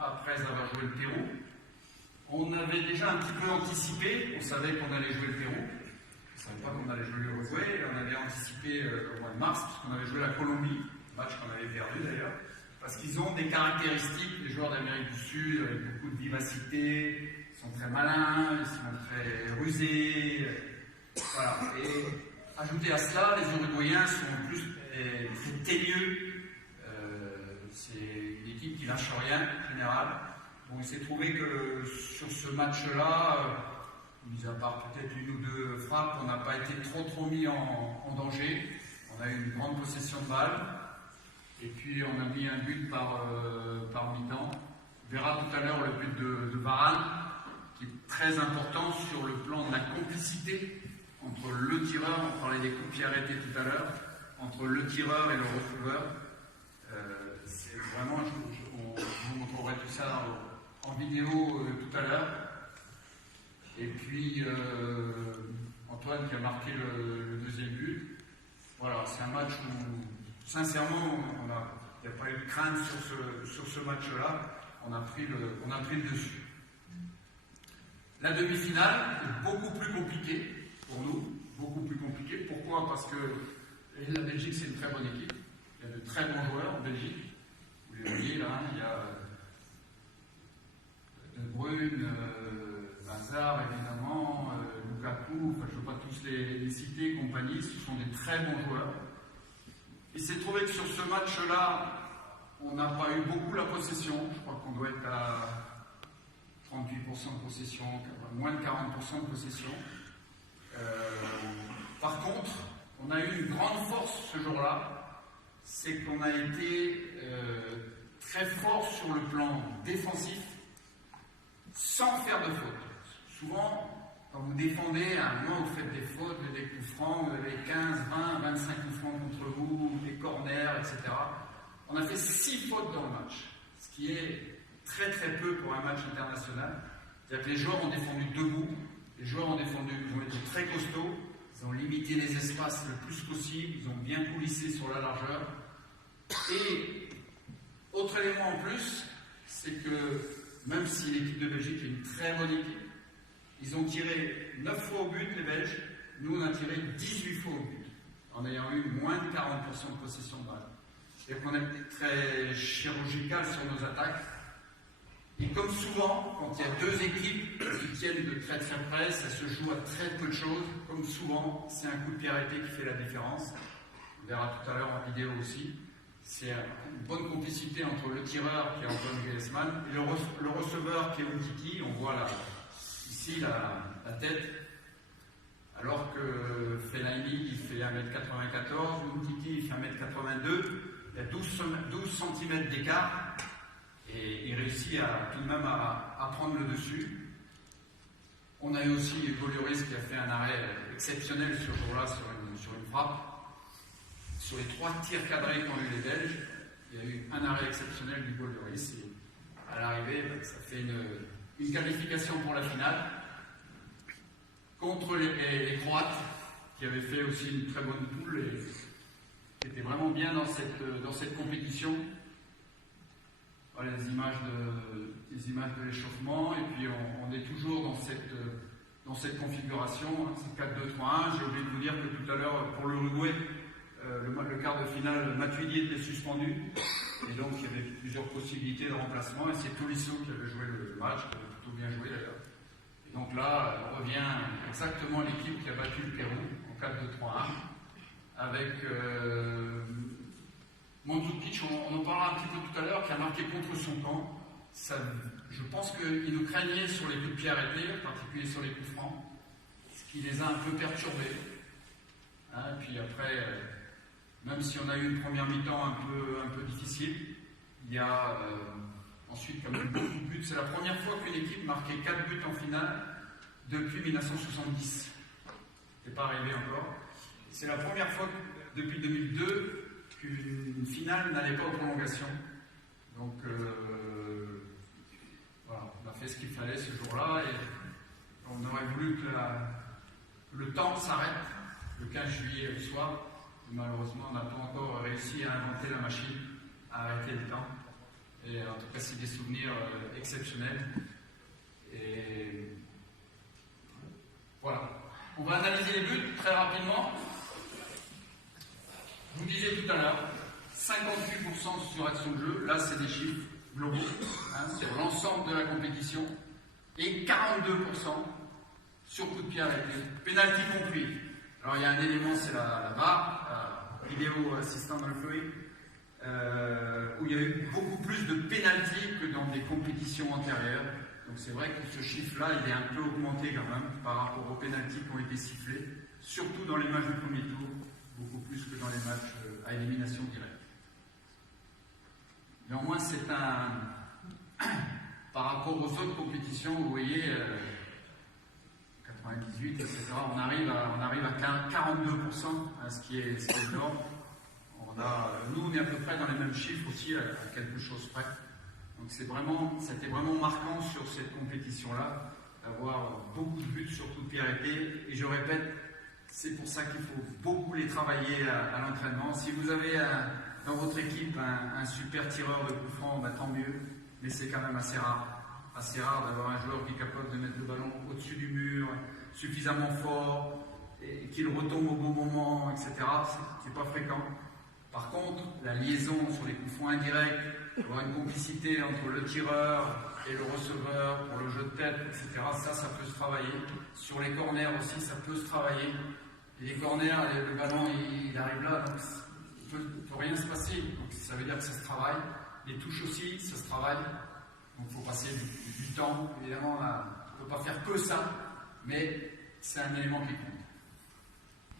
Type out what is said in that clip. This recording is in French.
après avoir joué le Pérou. On avait déjà un petit peu anticipé, on savait qu'on allait jouer le Pérou. On ne savait pas qu'on allait jouer l'Uruguay, on avait anticipé au mois de mars, puisqu'on avait joué la Colombie, match qu'on avait perdu d'ailleurs, parce qu'ils ont des caractéristiques, les joueurs d'Amérique du Sud, avec beaucoup de vivacité, ils sont très malins, ils sont très rusés, voilà. Et ajouté à cela, les Uruguayens sont plus teigneux, c'est une équipe qui lâche rien en général. Bon, il s'est trouvé que sur ce match-là, mis à part peut-être une ou deux frappes, on n'a pas été trop mis en danger. On a eu une grande possession de balle. Et puis on a mis un but par mi-temps. On verra tout à l'heure le but de Varane, qui est très important sur le plan de la complicité entre le tireur, on parlait des coups de pied arrêtés tout à l'heure, entre le tireur et le receveur. C'est vraiment, on vous montrerai tout ça en vidéo tout à l'heure. Et puis Antoine qui a marqué le deuxième but. Voilà, c'est un match où, sincèrement, il n'y a pas eu de crainte sur ce match-là. On a pris le dessus. La demi-finale est beaucoup plus compliquée pour nous, beaucoup plus compliquée. Pourquoi? Parce que la Belgique, c'est une très bonne équipe. Il y a de très bons joueurs en Belgique. Vous les voyez là, il y a De Bruyne, Hazard évidemment, Lukaku, enfin, je ne veux pas tous les citer, compagnie, ce sont des très bons joueurs. Il s'est trouvé que sur ce match-là, on n'a pas eu beaucoup la possession. Je crois qu'on doit être à 38% de possession, moins de 40% de possession. Par contre, on a eu une grande force ce jour-là, c'est qu'on a été très fort sur le plan défensif, sans faire de faute. Souvent, quand vous défendez, à un moment vous faites des fautes, des coups francs, vous avez 15, 20, 25 coups francs contre vous, des corners, etc. On a fait 6 fautes dans le match, ce qui est très peu pour un match international. C'est-à-dire que les joueurs ont défendu debout, les joueurs ont été très costauds, ils ont limité les espaces le plus possible, ils ont bien coulissé sur la largeur. Et, autre élément en plus, c'est que même si l'équipe de Belgique est une très bonne équipe, ils ont tiré 9 fois au but, les Belges, nous on a tiré 18 fois au but, en ayant eu moins de 40% de possession de balle. C'est-à-dire qu'on a été très chirurgical sur nos attaques. Et comme souvent, quand il y a deux équipes qui tiennent de très près, ça se joue à très peu de choses. Comme souvent, c'est un coup de pied arrêté qui fait la différence. On verra tout à l'heure en vidéo aussi. C'est une bonne complicité entre le tireur qui est Antoine Griezmann et le receveur qui est Umtiti. On voit ici la tête. Alors que Fellaini il fait 1m94, Umtiti il fait 1m82. Il y a 12 cm d'écart. Et il réussit tout de même à prendre le dessus. On a eu aussi Hugo Lloris qui a fait un arrêt exceptionnel ce jour-là sur une frappe. Sur les 3 tirs cadrés qu'ont eu les Belges, il y a eu un arrêt exceptionnel d'Hugo Lloris. Et à l'arrivée, ça fait une qualification pour la finale contre les Croates qui avaient fait aussi une très bonne poule et qui étaient vraiment bien dans cette compétition. Voilà les images de l'échauffement, et puis on est toujours dans cette configuration, hein, c'est 4-2-3-1. J'ai oublié de vous dire que tout à l'heure, pour l'Uruguay, le quart de finale, Matuidi était suspendu, et donc il y avait plusieurs possibilités de remplacement, et c'est Tolisso qui avait joué le match, qui avait plutôt bien joué d'ailleurs. Et donc là, on revient exactement à l'équipe qui a battu le Pérou en 4-2-3-1, avec Mandzukic, on en parlera un petit peu tout à l'heure, qui a marqué contre son camp. Je pense qu'il nous craignait sur les coups de pied arrêtés, en particulier sur les coups francs, ce qui les a un peu perturbés. Hein, et puis après, même si on a eu une première mi-temps un peu difficile, il y a ensuite quand même beaucoup de buts. C'est la première fois qu'une équipe marquait 4 buts en finale depuis 1970. C'est pas arrivé encore. C'est la première fois depuis 2002 qu'une finale n'allait pas aux prolongations. Donc voilà, on a fait ce qu'il fallait ce jour-là et on aurait voulu que le temps s'arrête le 15 juillet le soir. Malheureusement, on n'a pas encore réussi à inventer la machine, à arrêter le temps. Et en tout cas, c'est des souvenirs exceptionnels. Et voilà. On va analyser les buts très rapidement. Je vous disais tout à l'heure, 58% sur action de jeu. Là, c'est des chiffres globaux, sur l'ensemble de la compétition. Et 42% sur coup de pied arrêté. Pénalty compris. Alors, il y a un élément, c'est la VAR, vidéo assistant dans le fluide, où il y a eu beaucoup plus de pénalty que dans des compétitions antérieures. Donc c'est vrai que ce chiffre-là, il est un peu augmenté quand même par rapport aux pénaltys qui ont été sifflés, surtout dans les matchs du premier tour, beaucoup plus que dans les matchs à élimination directe. Néanmoins, c'est par rapport aux autres compétitions, vous voyez, 98, etc., on arrive à 42%, ce qui est énorme. Nous, on est à peu près dans les mêmes chiffres aussi, à quelque chose près. Donc c'était vraiment marquant sur cette compétition-là, d'avoir beaucoup de buts sur coup de pied arrêté. Et je répète, c'est pour ça qu'il faut beaucoup les travailler à l'entraînement. Si vous avez dans votre équipe un super tireur de coup franc, tant mieux, mais c'est quand même assez rare d'avoir un joueur qui est capable de mettre le ballon au-dessus du mur, suffisamment fort, et qu'il retombe au bon moment, etc. C'est pas fréquent. Par contre, la liaison sur les coups francs indirects, avoir une complicité entre le tireur et le receveur pour le jeu de tête, etc., ça peut se travailler. Sur les corners aussi, ça peut se travailler. Et les corners, le ballon, il arrive là, donc il ne peut rien se passer. Donc ça veut dire que ça se travaille. Les touches aussi, ça se travaille. Donc il faut passer du temps. Évidemment, on ne peut pas faire que ça, mais c'est un élément qui compte.